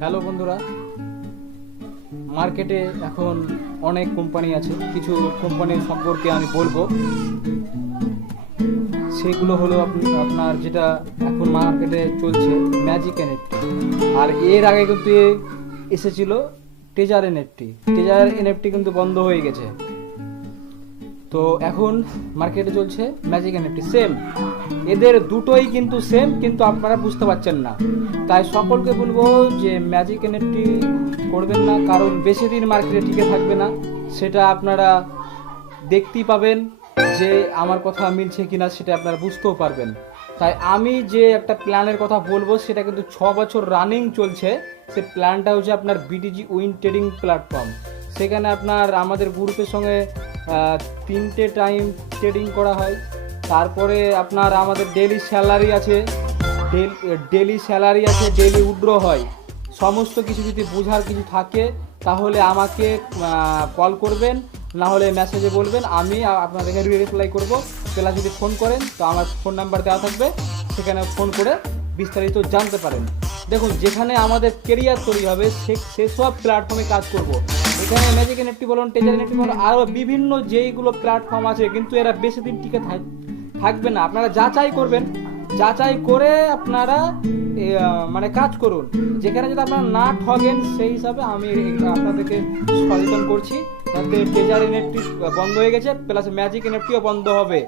Hello বন্ধুরা, মার্কেটে এখন অনেক কোম্পানি আছে। কিছু কোম্পানির সম্পর্কে আমি বলবো। সেগুলো হলো আপনার যেটা এখন মার্কেটে চলছে ম্যাজিক এনএফটি, আর এর আগে কিন্তু এসেছিল টেজার এনএফটি। টেজার এনএফটি কিন্তু বন্ধ হয়ে গেছে। তো এখন মার্কেটে চলছে ম্যাজিক এনএফটি। সেম, এদের দুটোই কিন্তু সেম, কিন্তু আপনারা বুঝতে পারছেন না। তাই সকলকে বলবো যে ম্যাজিক এনএফটি করবেন না, কারণ বেশি দিন মার্কেটে টিকে থাকবে না। সেটা আপনারা দেখতেই পাবেন যে আমার কথা মিলছে কিনা, সেটা আপনারা বুঝতেও পারবেন। তাই আমি যে একটা প্ল্যানের কথা বলবো সেটা কিন্তু 6 বছর রানিং চলছে। সে প্ল্যানটা হচ্ছে আপনার বিটিজি উইন ট্রেডিং প্ল্যাটফর্ম। সেখানে আপনার আমাদের গ্রুপের সঙ্গে 3টে টাইম ট্রেডিং করা হয়। তারপরে আপনার আমাদের ডেলি স্যালারি আছে, ডেলি উইথড্র হয়। সমস্ত কিছু যদি বোঝার কিছু থাকে তাহলে আমাকে কল করবেন, না হলে মেসেজে বলবেন, আমি আপনাদেরকে রিপ্লাই করব। প্লাস যদি ফোন করেন তো আমার ফোন নাম্বার দেওয়া থাকবে, সেখানে ফোন করে বিস্তারিত জানতে পারেন। দেখুন, যেখানে আমাদের কেরিয়ার তৈরি হবে সেসব প্ল্যাটফর্মে কাজ করব। এখানে ম্যাজিক এনএফটি বলুন, টেজার এনএফটি বলুন, আরও বিভিন্ন যেইগুলো প্ল্যাটফর্ম আছে, কিন্তু এরা বেশি দিন টিকে থাকবে না। আপনারা যাচাই করবেন, যাচাই করে আপনারা মানে কাজ করুন। যেখানে যদি আপনারা না ঠগেন, সেই হিসাবে আমি আপনাদেরকে সচেতন করছি। যাতে টেজার এনএফটি বন্ধ হয়ে গেছে, প্লাস ম্যাজিক এনএফটিও বন্ধ হবে।